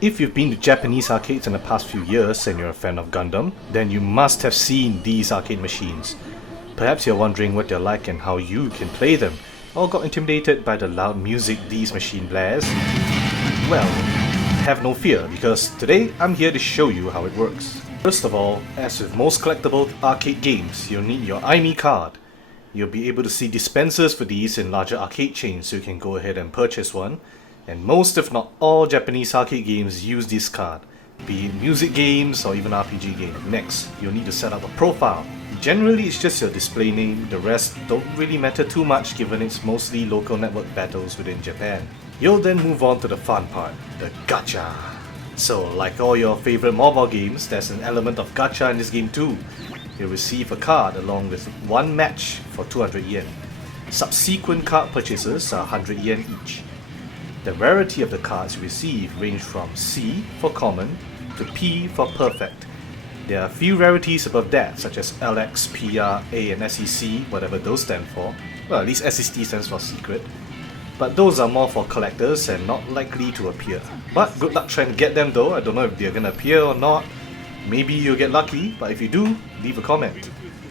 If you've been to Japanese arcades in the past few years and you're a fan of Gundam, then you must have seen these arcade machines. Perhaps you're wondering what they're like and how you can play them, or got intimidated by the loud music these machine blares. Well, have no fear, because today I'm here to show you how it works. First of all, as with most collectible arcade games, you'll need your IME card. You'll be able to see dispensers for these in larger arcade chains, so you can go ahead and purchase one. And most if not all Japanese arcade games use this card, be it music games or even RPG games. Next, you'll need to set up a profile. Generally it's just your display name, the rest don't really matter too much given it's mostly local network battles within Japan. You'll then move on to the fun part, the Gacha. So like all your favorite mobile games, there's an element of Gacha in this game too. You'll receive a card along with one match for 200 yen. Subsequent card purchases are 100 yen each. The rarity of the cards you receive range from C for common to P for perfect. There are a few rarities above that, such as LX, PR, A and SEC, whatever those stand for. Well, at least SEC stands for secret. But those are more for collectors and not likely to appear. But good luck trying to get them though. I don't know if they're gonna appear or not. Maybe you'll get lucky, but if you do, leave a comment.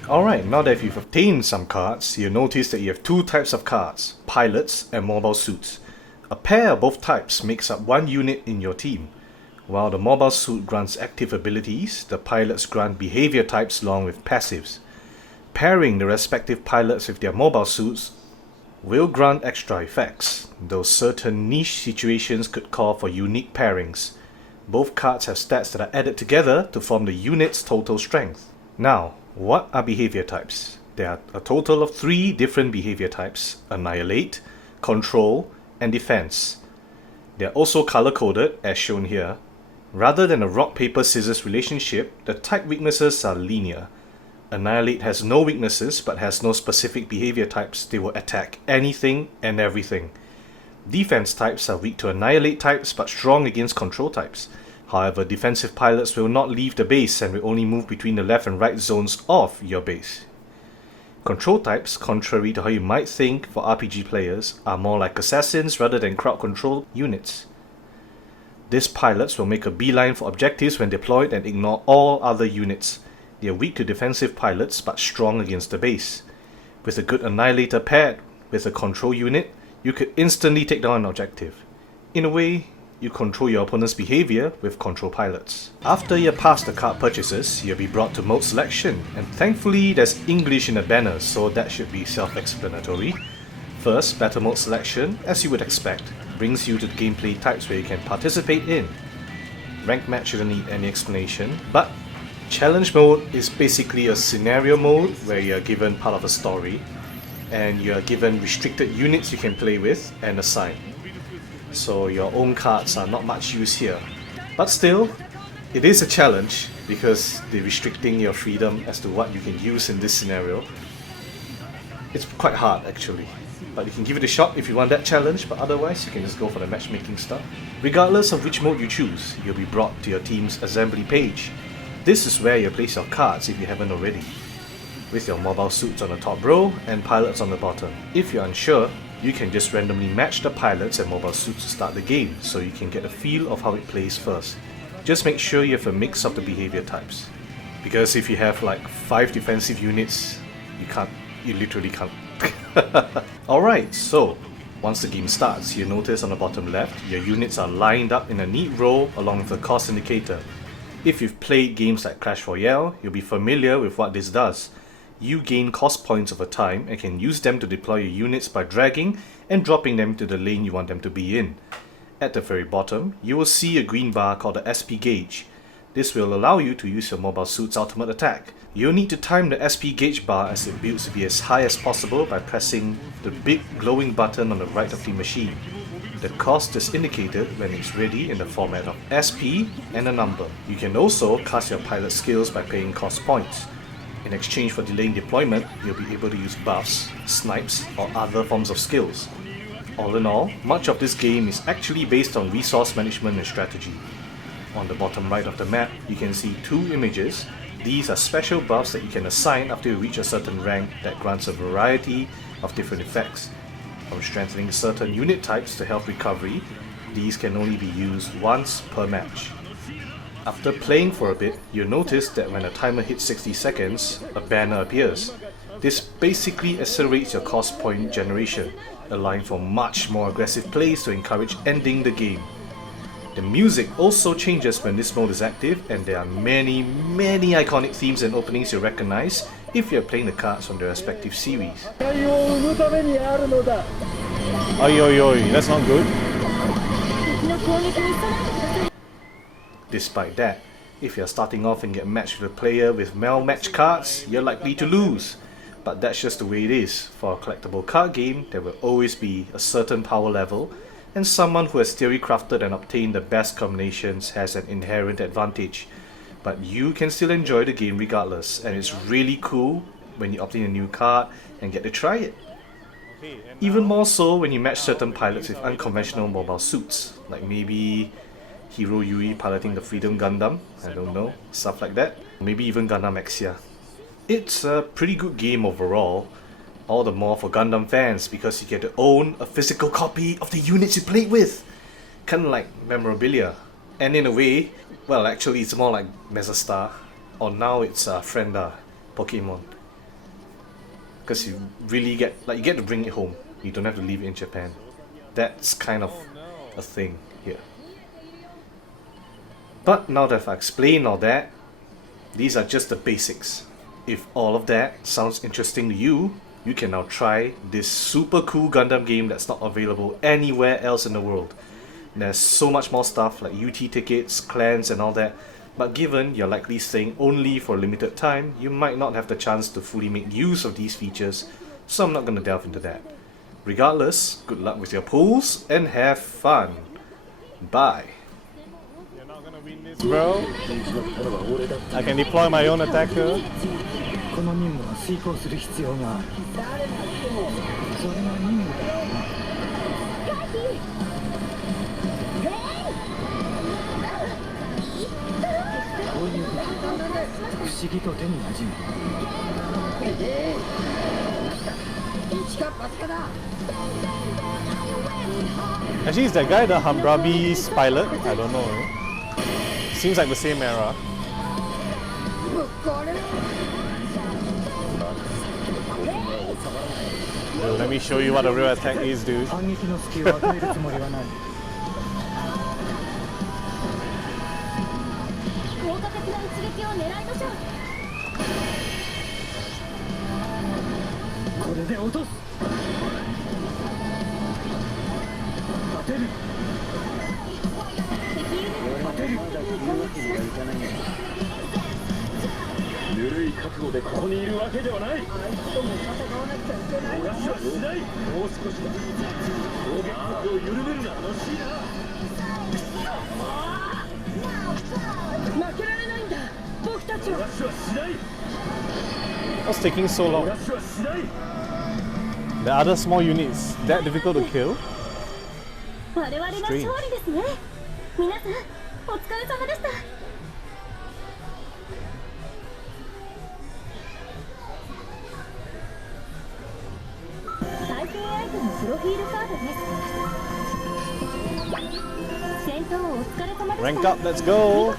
Alright, now that you've obtained some cards, you'll notice that you have two types of cards, pilots and mobile suits. A pair of both types makes up one unit in your team. While the mobile suit grants active abilities, the pilots grant behavior types along with passives. Pairing the respective pilots with their mobile suits will grant extra effects, though certain niche situations could call for unique pairings. Both cards have stats that are added together to form the unit's total strength. Now, what are behavior types? There are a total of 3 different behavior types: Annihilate, Control, and Defense. They are also color-coded as shown here. Rather than a rock-paper-scissors relationship, the type weaknesses are linear. Annihilate has no weaknesses but has no specific behavior types. They will attack anything and everything. Defense types are weak to Annihilate types but strong against Control types. However, defensive pilots will not leave the base and will only move between the left and right zones of your base. Control types, contrary to how you might think for RPG players, are more like assassins rather than crowd control units. These pilots will make a beeline for objectives when deployed and ignore all other units. They are weak to defensive pilots but strong against the base. With a good Annihilator paired with a control unit, you could instantly take down an objective. In a way, you control your opponent's behavior with control pilots. After you pass the card purchases, you'll be brought to mode selection, and thankfully there's English in the banner, so that should be self-explanatory. First, battle mode selection, as you would expect, brings you to the gameplay types where you can participate in. Rank match shouldn't need any explanation, but challenge mode is basically a scenario mode where you're given part of a story, and you're given restricted units you can play with and assign. So your own cards are not much use here. But still, it is a challenge because they're restricting your freedom as to what you can use in this scenario. It's quite hard actually, but you can give it a shot if you want that challenge, but otherwise you can just go for the matchmaking stuff. Regardless of which mode you choose, you'll be brought to your team's assembly page. This is where you place your cards if you haven't already, with your mobile suits on the top row and pilots on the bottom. If you're unsure, you can just randomly match the pilots and mobile suits to start the game, so you can get a feel of how it plays first. Just make sure you have a mix of the behavior types, because if you have like 5 defensive units, you literally can't. Alright, so once the game starts, you notice on the bottom left, your units are lined up in a neat row along with a cost indicator. If you've played games like Clash Royale, you'll be familiar with what this does. You gain cost points over time and can use them to deploy your units by dragging and dropping them to the lane you want them to be in. At the very bottom, you will see a green bar called the SP gauge. This will allow you to use your mobile suit's ultimate attack. You'll need to time the SP gauge bar as it builds to be as high as possible by pressing the big glowing button on the right of the machine. The cost is indicated when it's ready in the format of SP and a number. You can also cast your pilot skills by paying cost points. In exchange for delaying deployment, you'll be able to use buffs, snipes, or other forms of skills. All in all, much of this game is actually based on resource management and strategy. On the bottom right of the map, you can see 2 images. These are special buffs that you can assign after you reach a certain rank that grants a variety of different effects. From strengthening certain unit types to health recovery, these can only be used once per match. After playing for a bit, you'll notice that when a timer hits 60 seconds, a banner appears. This basically accelerates your cost point generation, allowing for much more aggressive plays to encourage ending the game. The music also changes when this mode is active, and there are many iconic themes and openings you'll recognize if you're playing the cards from their respective series. Oi, that's not good. Despite that, if you're starting off and get matched with a player with well-matched cards, you're likely to lose. But that's just the way it is. For a collectible card game, there will always be a certain power level, and someone who has theory crafted and obtained the best combinations has an inherent advantage. But you can still enjoy the game regardless, and it's really cool when you obtain a new card and get to try it. Even more so when you match certain pilots with unconventional mobile suits, like maybe Hero Yui piloting the Freedom Gundam, I don't know, stuff like that. Maybe even Gundam Exia. It's a pretty good game overall, all the more for Gundam fans because you get to own a physical copy of the units you played with. Kinda like memorabilia. And in a way, well actually it's more like Mesastar, or now it's Frenda, Pokemon. Because you really get, you get to bring it home, you don't have to leave it in Japan. That's kind of a thing here. But now that I've explained all that, these are just the basics. If all of that sounds interesting to you, you can now try this super cool Gundam game that's not available anywhere else in the world. There's so much more stuff like UT tickets, clans and all that, but given you're likely staying only for a limited time, you might not have the chance to fully make use of these features, so I'm not going to delve into that. Regardless, good luck with your pulls and have fun. Bye. Bro, I can deploy my own attacker. Actually, is that guy the Hammurabi's pilot? I don't know. Seems like the same era. Let me show you what a real attack is, dude. What's taking so long? The other small units, that difficult to kill? Strange. Rank up, let's go!